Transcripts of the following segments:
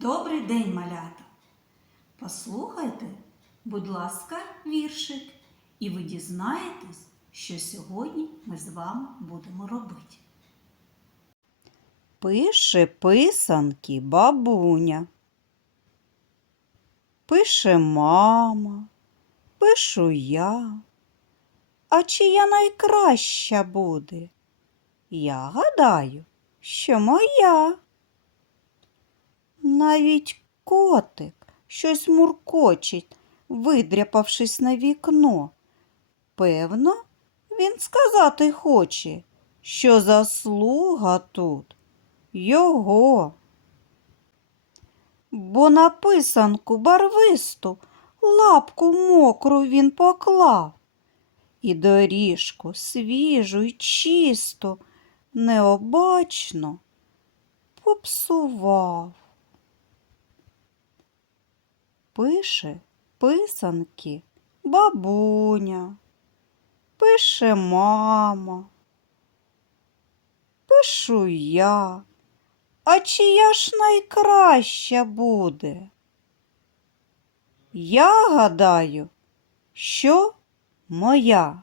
Добрий день, малята! Послухайте, будь ласка, віршик, і ви дізнаєтесь, що сьогодні ми з вами будемо робити. Пише писанки бабуня. Пише мама, пишу я. А чия найкраща буде? Я гадаю, що моя. Навіть котик щось муркочить, видряпавшись на вікно. Певно, він сказати хоче, що заслуга тут його. Бо на писанку барвисту лапку мокру він поклав, і доріжку свіжу й чисту необачно попсував. Пише писанки бабуня, пише мама, пишу я. А чия ж найкраща буде? Я гадаю, що моя.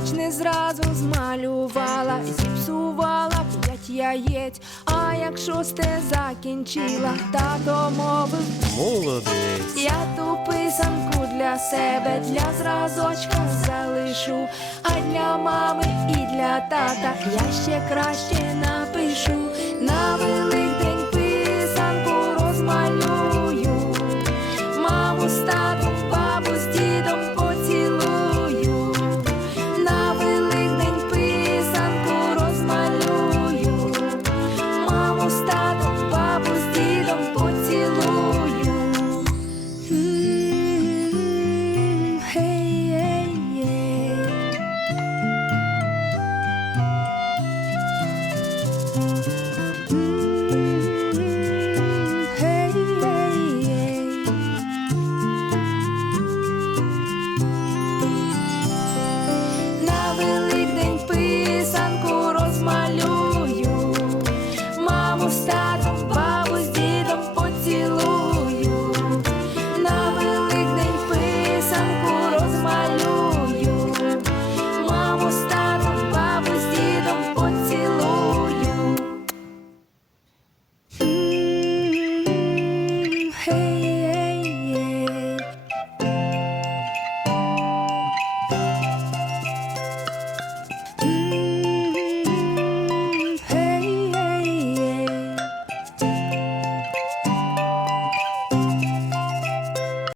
хоч не зразу змалювала, і зіпсувала п'ять яєць, а як шосте закінчила, тато мовив Молодець. Я ту писанку для себе, для зразочка залишу, а для мами і для тата я ще краще напишу на великдень писанку розмалюю.